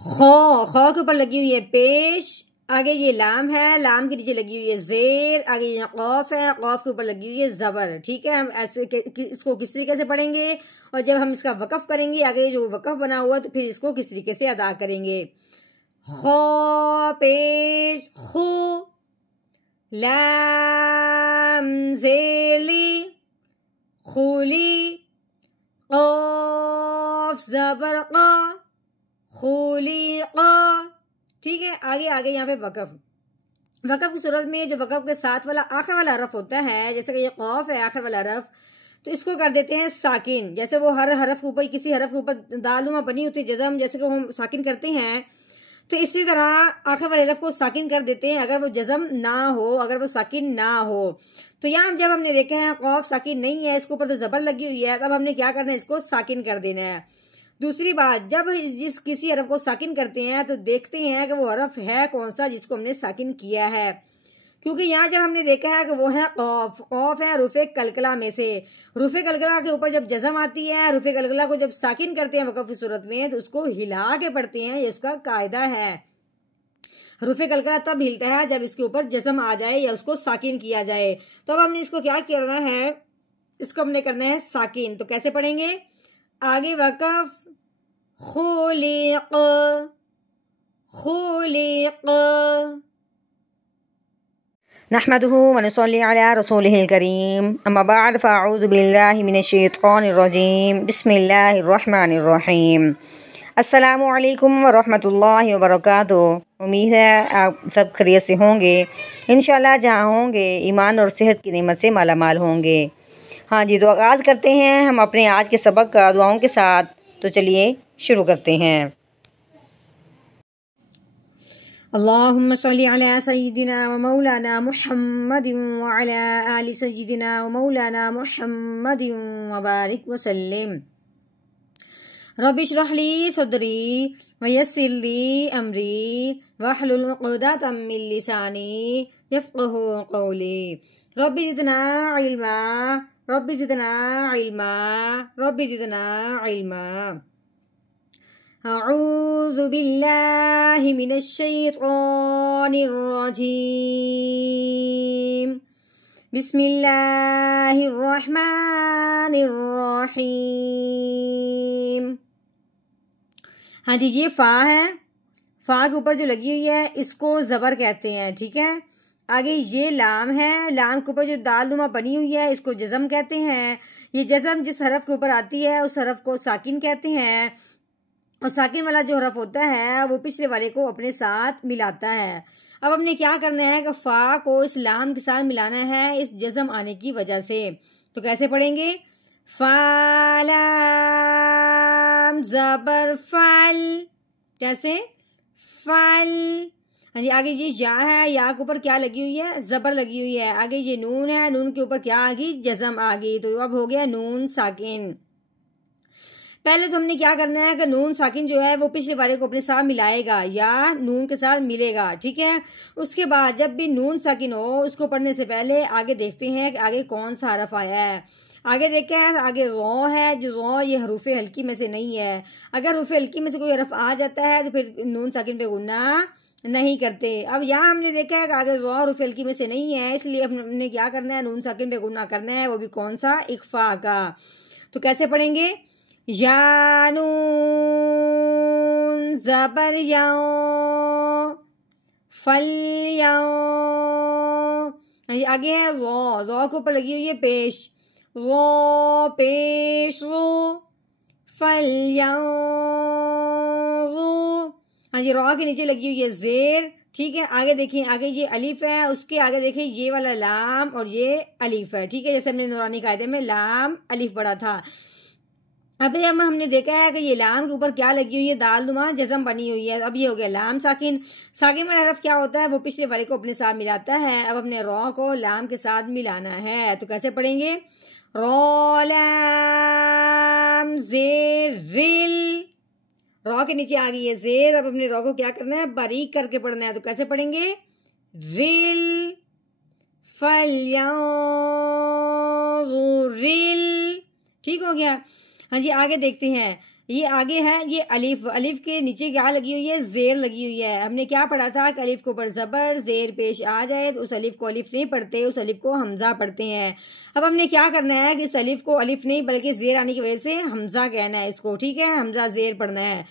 खौ के ऊपर लगी हुई है पेश, आगे ये लाम है, लाम के नीचे लगी हुई है जेर, आगे यहाँ कौफ है, कौफ के ऊपर लगी हुई है जबर। ठीक है, हम ऐसे इसको किस तरीके से पढ़ेंगे और जब हम इसका वक़फ़ करेंगे आगे जो वक़फ़ बना हुआ तो फिर इसको किस तरीके से अदा करेंगे। खौ पेश खु, लाम जेली खुली, कौफ जबर क़ा खुलीक़ा। ठीक है, आगे आगे यहाँ पे वक़फ़ की सूरत में जो वक़फ़ के साथ वाला आखिर वाला हरफ होता है, जैसे कि ये क़ौफ़ है आखिर वाला हरफ, तो इसको कर देते हैं साकिन। जैसे वो हर हरफ के ऊपर किसी हरफ के ऊपर दालुमा बनी होती है जज़म, जैसे कि हम साकिन करते हैं, तो इसी तरह आखिर वाले हरफ को साकिन कर देते हैं अगर वो जज़म ना हो, अगर वो साकिन ना हो। तो यहाँ जब हमने देखा है क़ौफ़ साकिन नहीं है, इसके ऊपर तो ज़बर लगी हुई है, तब हमने क्या करना है, इसको साकिन कर देना है। दूसरी बात, जब जिस किसी हरफ को साकिन करते हैं तो देखते हैं कि वो हरफ है कौन सा जिसको हमने साकिन किया है, क्योंकि यहाँ जब हमने देखा है कि वो है कौफ, कौफ है रुफ़े कलकला में से। रुफ़े कलकला के ऊपर जब जज़म आती है, रुफ़े कलकला को जब साकिन करते हैं वक़फ़ की सूरत में तो उसको हिला के पढ़ते हैं, ये उसका कायदा है। रुफ़े कलकला तब हिलता है जब इसके ऊपर जज़म आ जाए या उसको साकिन किया जाए। तो अब हमने इसको क्या करना है, इसको हमने करना है साकिन। तो कैसे पढ़ेंगे, आगे वक़फ़ खुलिक़ खुलिक़, नहमदुहु व नसल्ली अला रसूलिहिल करीम, अम्मा बअद फ़अऊज़ु बिल्लाहि मिनश शैतानिर रजीम, बिस्मिल्लाहिर रहमानिर रहीम। अस्सलामु अलैकुम व रहमतुल्लाहि व बरकातुहू। उम्मीद है आप सब खैरियत से होंगे। इंशाअल्लाह जहाँ होंगे ईमान और सेहत की नेमत से माला माल होंगे। हाँ जी, तो आगाज़ करते हैं हम अपने आज के सबक का दुआओं के साथ। तो चलिए शुरू करते हैं। अल्लाहुम्मा सल्ली अला सय्यिदिना व मौलाना मुहम्मदिन व अला आलि सय्यिदिना व मौलाना मुहम्मदिन व बारिक व सल्लिम। रब्बि इश्रह ली सदरी व यस्सिर ली अमरी वहलुल उक़दतम मिन लिसानी यफ़क़हू क़ौली। Rabbi ज़िदना इल्मा, rabbi ज़िदना इल्मा, rabbi ज़िदना इल्मा। अऊज़ु बिल्लाहि मिनश शैतानिर रजीम, बिस्मिल्लाहिर रहमानिर रहीम। हाँ जी, ये फ़ा है, फ़ा के ऊपर जो लगी हुई है इसको ज़बर कहते हैं। ठीक है, आगे ये लाम है, लाम के ऊपर जो दालनुमा बनी हुई है इसको जज़म कहते हैं। ये जज़म जिस हरफ के ऊपर आती है उस हरफ को साकिन कहते हैं, और साकिन वाला जो हरफ होता है वो पिछले वाले को अपने साथ मिलाता है। अब हमने क्या करना है कि फ़ा को इस लाम के साथ मिलाना है इस जज़म आने की वजह से। तो कैसे पढ़ेंगे, फ़ा लाम ज़बर फल, कैसे फल। हाँ जी, आगे ये या है, या के ऊपर क्या लगी हुई है, ज़बर लगी हुई है। आगे ये नून है, नून के ऊपर क्या आ गई, जज़म आ गई। तो अब हो गया नून साकिन। पहले तो हमने क्या करना है कि नून साकिन जो है वो पिछले वाले को अपने साथ मिलाएगा या नून के साथ मिलेगा। ठीक है, उसके बाद जब भी नून साकिन हो उसको पढ़ने से पहले आगे देखते हैं कि आगे कौन सा हरफ आया है। आगे देखते हैं, आगे ज़ौ है, जो ज़ौ ये हरूफ़े हल्की में से नहीं है। अगर हरूफ़े हल्की में से कोई हरफ आ जाता है तो फिर नून साकिन पे गुन्ना नहीं करते। अब यहाँ हमने देखा है कि आगे ज़ौ हरूफ़े हल्की में से नहीं है, इसलिए हमने क्या करना है, नून साकिन पे गुन्ना करना है, वो भी कौन सा, इख्फ़ा का। तो कैसे पढ़ेंगे, या नून ज़बर याओ फल याओ। आगे है ज़ौ, ज़ौ के ऊपर लगी हुई है पेश, ज़ौ पेश ज़ो फल याओ ज़ो। हाँ जी, रॉ के नीचे लगी हुई है ज़ेर। ठीक है, आगे देखिए, आगे ये अलीफ है, उसके आगे देखिए ये वाला लाम और ये अलीफ है। ठीक है, जैसे हमने नूरानी कायदे में लाम अलीफ पढ़ा था। अभी हमने देखा है कि ये लाम के ऊपर क्या लगी हुई है, दालनुमा जज़म बनी हुई है। अब ये हो गया लाम साकिन। साकिन वाला हरफ क्या होता है, वो पिछले वाले को अपने साथ मिलाता है। अब अपने रॉ को लाम के साथ मिलाना है। तो कैसे पढ़ेंगे, रॉ लाम ज़ेर रिल, रॉ के नीचे आ गई है ज़ेर। अब अपने रॉ को क्या करना है, बारीक करके पढ़ना है। तो कैसे पढ़ेंगे, रिल फल रिल। ठीक हो गया। हाँ जी, आगे देखते हैं, ये आगे है ये अलिफ, अलिफ के नीचे क्या लगी हुई है, जेर लगी हुई है। हमने क्या पढ़ा था कि अलिफ के ऊपर जबर जेर पेश आ जाए तो उस अलिफ को अलिफ नहीं पढ़ते, उस अलिफ को हमजा पढ़ते हैं। अब हमने क्या करना है कि इस अलिफ को अलिफ नहीं बल्कि जेर आने की वजह से हमजा कहना है इसको, ठीक है, हमजा जेर पढ़ना है।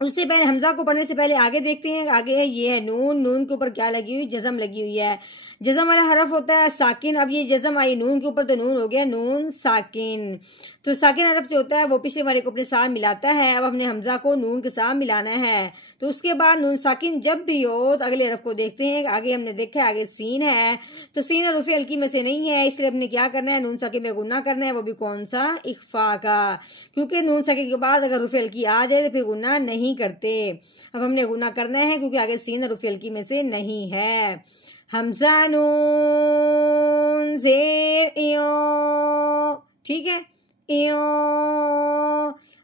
उससे पहले हमजा को पढ़ने से पहले आगे देखते हैं, आगे है ये है नून, नून के ऊपर क्या लगी हुई, जज़म लगी हुई है। जज़म वाला हरफ होता है साकिन। अब ये जज़म आई नून के ऊपर तो नून हो गया नून साकिन। तो साकिन हरफ जो होता है वो पिछले वाले को अपने साथ मिलाता है। अब हमने हमजा को नून के साथ मिलाना है। तो उसके बाद नून साकिन जब भी हो तो अगले हरफ को देखते हैं। आगे हमने देखा है आगे सीन है, तो सीन हरूफ हल्की में से नहीं है, इसलिए हमने क्या करना है, नून साकिन में गुन्ना करना है, वो भी कौन सा, इख्फा का, क्योंकि नून साकिन के बाद अगर हरूफ हल्की आ जाए तो फिर गुन्ना नहीं करते। अब हमने गुन्ना करना है क्योंकि आगे सीन हरूफ हल्की में से नहीं है। हमजा नून जेर इयो, ठीक है, इयो।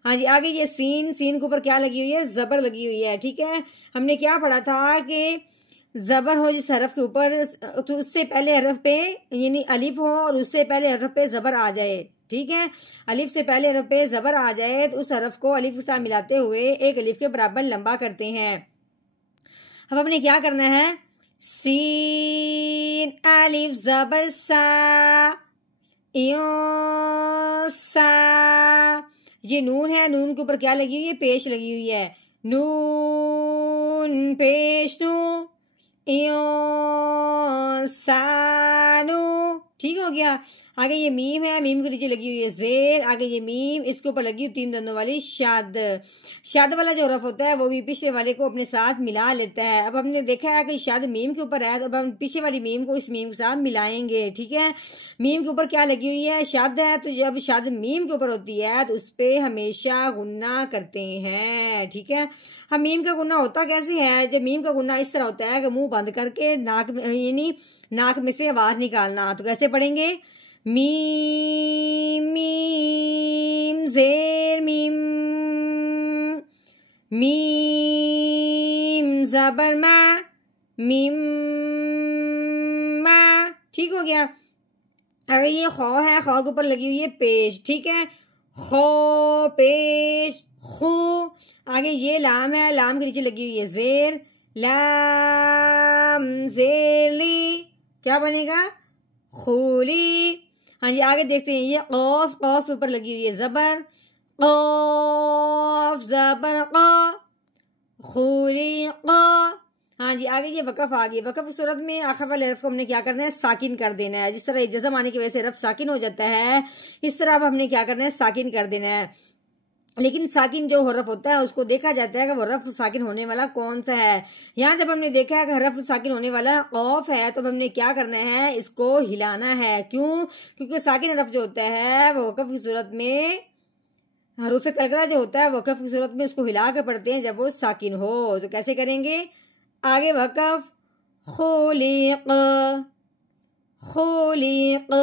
हाँ जी, आगे ये सीन, सीन के ऊपर क्या लगी हुई है, जबर लगी हुई है, ठीक है। हमने क्या पढ़ा था कि जबर हो जिस हरफ के ऊपर तो उससे पहले हरफ पे यानी अलिफ हो और उससे पहले हरफ पे जबर आ जाए, ठीक है। अलिफ से पहले हरफ पे जबर आ जाए तो उस हरफ को अलिफ के साथ मिलाते हुए एक अलिफ के बराबर लंबा करते हैं। अब हमने क्या करना है, सीन अलिफ जबर सा, इयो सा। ये नून है, नून के ऊपर क्या लगी हुई है, पेश लगी हुई है, नून पेश नू, इयो सानू, ठीक हो गया। आगे ये मीम है, मीम के नीचे लगी हुई है जेर, आगे ये मीम, इसके ऊपर लगी हुई तीन दंदों वाली शाद। शाद वाला जो हरफ होता है वो भी पिछले वाले को अपने साथ मिला लेता है। अब हमने देखा है कि शाद मीम के ऊपर है, तो अब हम पीछे वाली मीम को इस मीम के साथ मिलाएंगे, ठीक है। मीम के ऊपर क्या लगी हुई है, शाद है, तो जब शाद मीम के ऊपर होती है तो उस पर हमेशा गुन्ना करते हैं, ठीक है। हम मीम का गुन्ना होता कैसे है, जब मीम का गुन्ना इस तरह होता है कि मुंह बंद करके नाक में यानी नाक में से आवाज निकालना। तो कैसे पढ़ेंगे, मीम मीम जेर मीम, मीम जबर मा, मीम मा, ठीक हो गया। अगर ये खौ है, खौ के ऊपर लगी हुई है पेश, ठीक है, खो पेश खू। आगे ये लाम है, लाम के नीचे लगी हुई है जेर, लाम जेली, क्या बनेगा, खूली। हाँ जी, आगे देखते हैं ये कौफ, कौफ के ऊपर लगी हुई है जबर, कौफ जबर क, खूली क। हाँ जी, आगे ये वकफ आ गई। वकफ की सूरत में आखिर वाले हरफ को हमने क्या करना है, साकिन कर देना है। जिस तरह जज़म आने की वजह से हरफ साकिन हो जाता है, इस तरह अब हमने क्या करना है, साकिन कर देना है। लेकिन साकिन जो हरफ होता है उसको देखा जाता है कि वो हरफ साकिन होने वाला कौन सा है। यहाँ जब हमने देखा है कि हरफ साकिन होने वाला कौफ है, तो हमने क्या करना है, इसको हिलाना है। क्यों, क्योंकि साकिन हरफ जो होता है वो वकफ की सूरत में, हरूफ कलकला जो होता है वकफ की सूरत में उसको हिला के पढ़ते हैं जब वो साकिन हो। तो कैसे करेंगे, आगे वकफ खुलिक, खुलिक।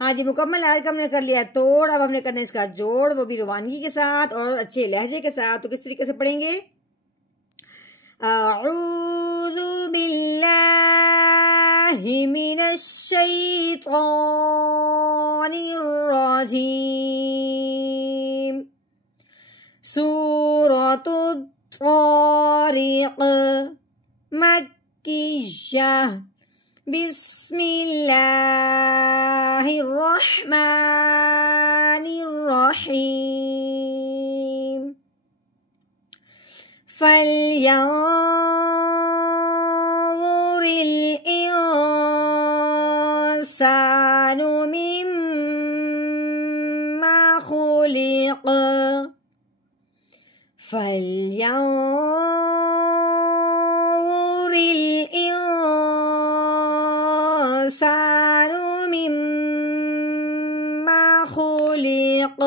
हाँ जी, मुकम्मल आयत का हमने कर लिया तोड़। अब हमने करना है इसका जोड़, वो भी रवानगी के साथ और अच्छे लहजे के साथ। तो किस तरीके से पढ़ेंगे, अऊज़ु बिल्लाहि मिनश शैतानिर रजीम, सूरतुत तारिक, मक्किय्या, बिस्मिल्लाहिर्रहमानिर्रहीम, फल्यंज़ुरिल इंसानु मिम्मा खुलिक़, फल्यंज़ुरिल इंसानु मिम्मा खुलिक़।